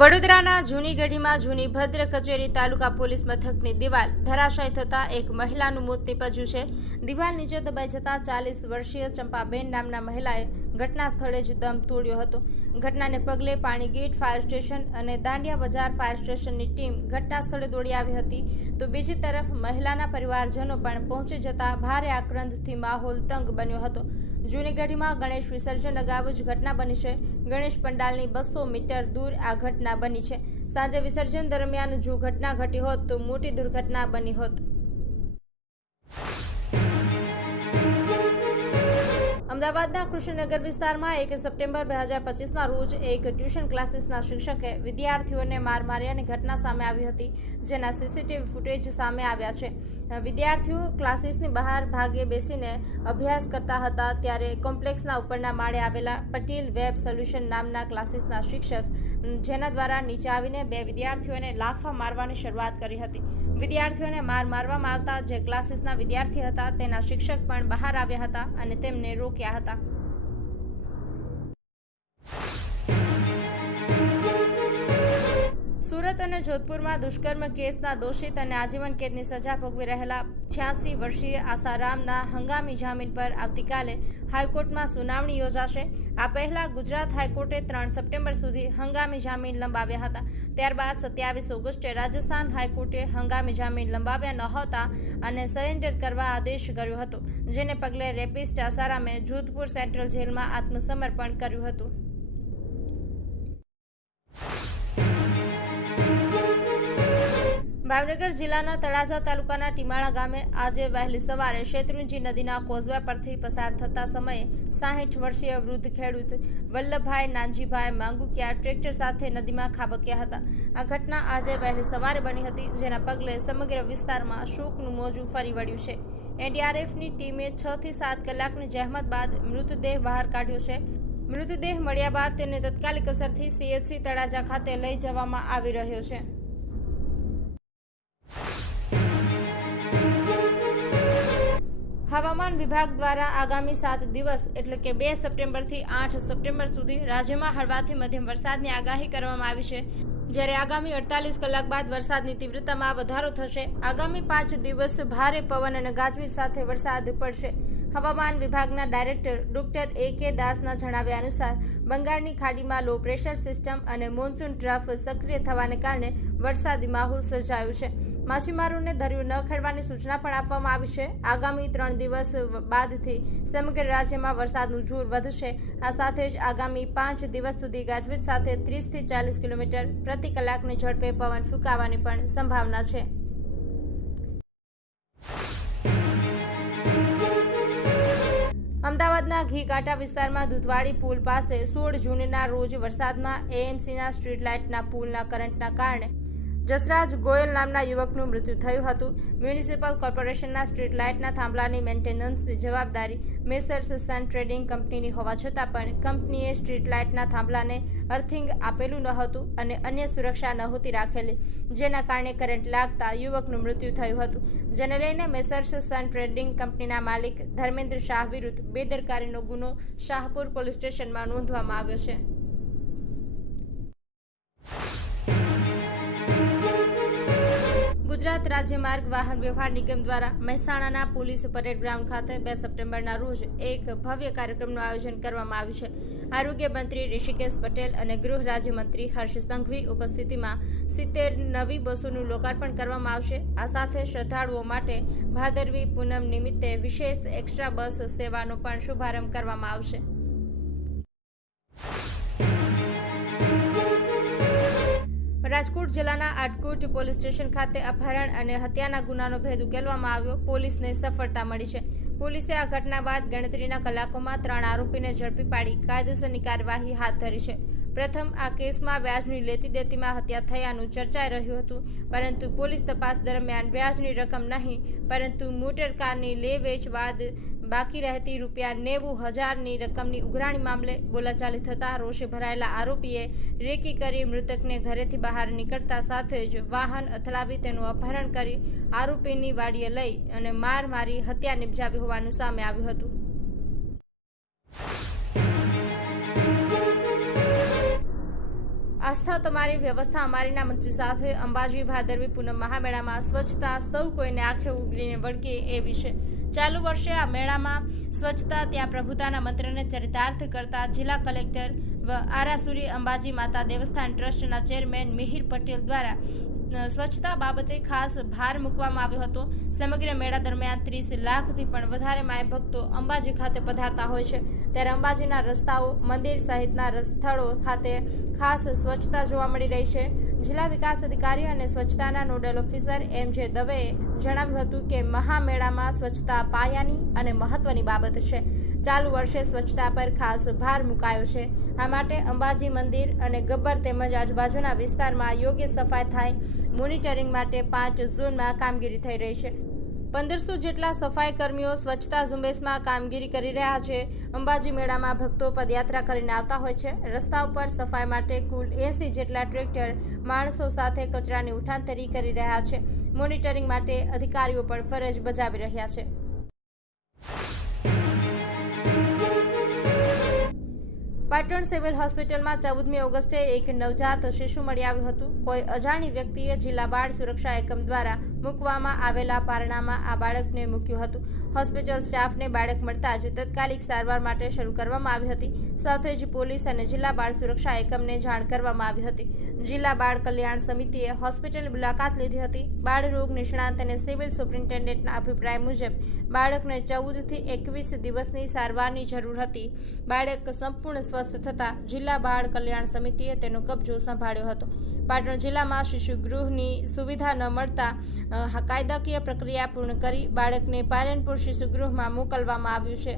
વડોદરાના જૂની ગઢીમાં જૂની ભદ્ર કચેરી તાલુકા પોલીસ મથકની દિવાલ ધરાશાયી થતા એક મહિલાનું મોત નીપજ્યું છે। દિવાલ નીચે દબાઈ જતા 40 વર્ષીય ચંપાબેન નામના મહિલાએ ઘટના સ્થળે જ દમ તોડ્યો હતો। ઘટનાને પગલે પાણીગેટ ફાયર સ્ટેશન અને દાંડિયા બજાર ફાયર સ્ટેશનની ટીમ ઘટના સ્થળે દોડી આવી હતી, તો બીજી તરફ મહિલાના પરિવારજનો પણ પહોંચી જતા ભારે આક્રંદથી માહોલ તંગ બન્યો હતો। જૂની ગઢીમાં ગણેશ વિસર્જન અગાઉ જ ઘટના બની છે। ગણેશ પંડાલની 200 મીટર દૂર આ ઘટના બની છે। સાંજે વિસર્જન દરમિયાન જો ઘટના ઘટી હોત તો મોટી દુર્ઘટના બની હોત। અમદાવાદના કૃષ્ણનગર વિસ્તારમાં 1 સપ્ટેમ્બર 2025ના રોજ એક ટ્યુશન ક્લાસીસના શિક્ષકે વિદ્યાર્થીઓને માર માર્યાની ઘટના સામે આવી હતી, જેના સીસીટીવી ફૂટેજ સામે આવ્યા છે। વિદ્યાર્થીઓ ક્લાસીસની બહાર ભાગે બેસીને અભ્યાસ કરતા હતા, ત્યારે કોમ્પ્લેક્સના ઉપરના માળે આવેલા પટેલ વેબ સોલ્યુશન નામના ક્લાસીસના શિક્ષક જેના દ્વારા નીચે આવીને 2 વિદ્યાર્થીઓને લાફા મારવાની શરૂઆત કરી હતી। વિદ્યાર્થીઓને મારવામાં આવતા જે ક્લાસીસના વિદ્યાર્થી હતા તેના શિક્ષક પણ બહાર આવ્યા હતા અને તેમને રોક્યા હતા। સુરત અને જોધપુરમાં દુષ્કર્મ કેસના દોષિત અને આજીવન કેદની સજા ભોગવી રહેલા 86 વર્ષીય આસારામના હંગામી જામીન પર આવતીકાલે હાઈકોર્ટમાં સુનાવણી યોજાશે। આ પહેલા ગુજરાત હાઈકોર્ટે 3 સપ્ટેમ્બર સુધી હંગામી જામીન લંબાવ્યા હતા। ત્યારબાદ 27 ઓગસ્ટે રાજસ્થાન હાઈકોર્ટે હંગામી જામીન લંબાવ્યા નહોતા અને સરેન્ડર કરવા આદેશ કર્યો હતો, જેને પગલે રેપિસ્ટ આસારામે જોધપુર સેન્ટ્રલ જેલમાં આત્મસમર્પણ કર્યું હતું। ભાવનગર જિલ્લાના તળાજા તાલુકાના ટીમાળા ગામે આજે વહેલી સવારે શેત્રુંજી નદીના કોઝવે પરથી પસાર થતા સમયે 60 વર્ષીય વૃદ્ધ ખેડૂત વલ્લભભાઈ નાનજીભાઈ માંગુકિયા ટ્રેક્ટર સાથે નદીમાં ખાબક્યા હતા। આ ઘટના આજે વહેલી સવારે બની હતી, જેના પગલે સમગ્ર વિસ્તારમાં શોકનું મોજું ફરી વળ્યું છે। એનડીઆરએફની ટીમે 6 થી 7 કલાકની જહેમત બાદ મૃતદેહ બહાર કાઢ્યો છે। મૃતદેહ મળ્યા બાદ તેને તાત્કાલિક અસરથી સીએચસી તળાજા ખાતે લઈ જવામાં આવી રહ્યો છે। હવામાન વિભાગ દ્વારા આગામી 7 દિવસ એટલે કે 2 સપ્ટેમ્બરથી 8 સપ્ટેમ્બર સુધી રાજ્યમાં હળવાથી મધ્યમ વરસાદની આગાહી કરવામાં આવી છે, જ્યારે આગામી 48 કલાક બાદ વરસાદની તીવ્રતામાં વધારો થશે। આગામી 5 દિવસ ભારે પવન અને ગાજવીજ સાથે વરસાદ પડશે। હવામાન વિભાગના ડાયરેક્ટર ડોક્ટર A.K. દાસના જણાવ્યા અનુસાર બંગાળની ખાડીમાં લો પ્રેશર સિસ્ટમ અને મોન્સૂન ટ્રફ સક્રિય થવાને કારણે વરસાદી માહોલ સર્જાયો છે। માછીમારોને દરિયો ન ખેડવાની સૂચના પણ આપવામાં આવી છે। આગામી 3 દિવસ બાદથી સમગ્ર રાજ્યમાં વરસાદનું જોર વધશે। આ સાથે જ આગામી 5 દિવસ સુધી ગાજવીજ સાથે 30 થી 40 કિલોમીટર પ્રતિ કલાકની ઝડપે પવન ફૂંકાવાની પણ સંભાવના છે। અમદાવાદના ઘીકાંટા વિસ્તારમાં દૂધવાડી પુલ પાસે 16 જૂનના રોજ વરસાદમાં એએમસીના સ્ટ્રીટ લાઇટના પુલના કરંટના કારણે જસરાજ ગોયલ નામના યુવકનું મૃત્યુ થયું હતું। મ્યુનિસિપલ કોર્પોરેશનના સ્ટ્રીટ લાઇટના થાંભલાની મેન્ટેનન્સની જવાબદારી મેસર્સ સન ટ્રેડિંગ કંપનીની હોવા છતાં પણ કંપનીએ સ્ટ્રીટ લાઇટના થાંભલાને અર્થિંગ આપેલું ન હતું અને અન્ય સુરક્ષા નહોતી રાખેલી, જેના કારણે કરંટ લાગતા યુવકનું મૃત્યુ થયું હતું, જેને લઈને મેસર્સ સન ટ્રેડિંગ કંપનીના માલિક ધર્મેન્દ્ર શાહ વિરુદ્ધ બેદરકારીનો ગુનો શાહપુર પોલીસ સ્ટેશનમાં નોંધવામાં આવ્યો છે। ગુજરાત રાજ્ય માર્ગ વાહન વ્યવહાર નિગમ દ્વારા મહેસાણાના પોલીસ પરેડ ગ્રાઉન્ડ ખાતે 2 સપ્ટેમ્બરના રોજ એક ભવ્ય કાર્યક્રમનું આયોજન કરવામાં આવ્યું છે। આરોગ્ય મંત્રી ઋષિકેશ પટેલ અને ગૃહ રાજ્યમંત્રી હર્ષ સંઘવી ઉપસ્થિતિમાં 70 નવી બસોનું લોકાર્પણ કરવામાં આવશે। આ સાથે શ્રદ્ધાળુઓ માટે ભાદરવી પૂનમ નિમિત્તે વિશેષ એક્સ્ટ્રા બસ સેવાનો પણ શુભારંભ કરવામાં આવશે। રાજકોટ જિલ્લાના આટકોટ પોલીસ સ્ટેશન ખાતે અપહરણ અને હત્યાના ગુનાનો ભેદ ઉકેલવામાં આવ્યો। પોલીસને સફળતા મળી છે। પોલીસે આ ઘટના બાદ ગણતરીના કલાકોમાં 3 આરોપીને ઝડપી પાડી કાયદેસરની કાર્યવાહી હાથ ધરી છે। પ્રથમ આ કેસમાં વ્યાજની લેતી દેતીમાં હત્યા થયાનું ચર્ચાઈ રહ્યું હતું, પરંતુ પોલીસ તપાસ દરમિયાન વ્યાજની રકમ નહીં પરંતુ મોટર કારની લે વેચ બાદ બાકી રહેતી ₹90,000ની રકમની ઉઘરાણી મામલે બોલાચાલી થતાં રોષે ભરાયેલા આરોપીએ રેકી કરી મૃતકને ઘરેથી બહાર નીકળતા સાથે જ વાહન અથડાવી તેનું અપહરણ કરી આરોપીની વાડીએ લઈ અને માર મારી હત્યા નિપજાવી હોવાનું સામે આવ્યું હતું। આસ્થા તમારી, વ્યવસ્થા અમારીના મંત્રી સાથે અંબાજી ભાદરવી પૂનમ મહામેળામાં સ્વચ્છતા સૌ કોઈને આંખે ઉગલીને વળગે એ વિશે. ચાલુ વર્ષે આ મેળામાં સ્વચ્છતા ત્યાં પ્રભુતાના મંત્રને ચરિતાર્થ કરતા જિલ્લા કલેક્ટર આરાસુરી અંબાજી માતા દેવસ્થાન ટ્રસ્ટના ચેરમેન મિહિર પટેલ દ્વારા સ્વચ્છતા બાબતે ખાસ ભાર મૂકવામાં આવ્યો હતો. સમગ્ર મેળા દરમિયાન 30 લાખથી પણ વધારે માય ભક્તો અંબાજી ખાતે પધારતા હોય છે, ત્યારે અંબાજીના રસ્તાઓ, મંદિર સહિતના સ્થળો ખાતે ખાસ સ્વચ્છતા જોવા મળી રહી છે. જિલ્લા વિકાસ અધિકારી અને સ્વચ્છતાના નોડલ ઓફિસર M.J. દવેએ જણાવ્યું હતું કે મહામેળામાં સ્વચ્છતા પાયાની અને મહત્વની બાબત છે. ચાલુ વર્ષે સ્વચ્છતા પર ખાસ ભાર મુકાયો છે. આ માટે અંબાજી મંદિર અને ગબ્બર તેમજ આજુબાજુના વિસ્તારમાં યોગ્ય સફાઈ થાય, મોનિટરિંગ માટે 5 ઝોનમાં કામગીરી થઈ રહી છે. 1500 જેટલા સફાઈ કર્મીઓ સ્વચ્છતા ઝુંબેશમાં કામગીરી કરી રહ્યા છે. અંબાજી મેળામાં ભક્તો પદયાત્રા કરીને આવતા હોય છે. રસ્તા ઉપર સફાઈ માટે કુલ 80 જેટલા ટ્રેક્ટર માણસો સાથે કચરાની ઉઠાંતરી કરી રહ્યા છે. મોનિટરિંગ માટે અધિકારીઓ પણ ફરજ બજાવી રહ્યા છે. પાટણ સિવિલ હોસ્પિટલમાં 14મી ઓગસ્ટે એક નવજાત શિશુ મળી આવ્યું હતું. કોઈ અજાણી વ્યક્તિએ જિલ્લા બાળ સુરક્ષા એકમ દ્વારા મૂકવામાં આવેલા પારણામાં આ બાળકને મૂક્યું હતું. હોસ્પિટલ સ્ટાફને બાળક મળતા જ તાત્કાલિક સારવાર માટે શરૂ કરવામાં આવી હતી. સાથે જ પોલીસ અને જિલ્લા બાળ સુરક્ષા એકમને જાણ કરવામાં આવી હતી. જિલ્લા બાળ કલ્યાણ સમિતિએ હોસ્પિટલની મુલાકાત લીધી હતી. બાળ રોગ નિષ્ણાંત અને સિવિલ સુપ્રિન્ટેન્ડન્ટના અભિપ્રાય મુજબ બાળકને 14 થી 21 દિવસની સારવારની જરૂર હતી. બાળક સંપૂર્ણ સ્વસ્થ થતાં જિલ્લા બાળ કલ્યાણ સમિતિએ તેનો કબજો સંભાળ્યો હતો. પાટણ જિલ્લામાં શિશુ ગૃહની સુવિધા ન મળતા કાયદાકીય પ્રક્રિયા પૂર્ણ કરી બાળકને પાલનપુર શિશુ ગૃહમાં મોકલવામાં આવ્યું છે.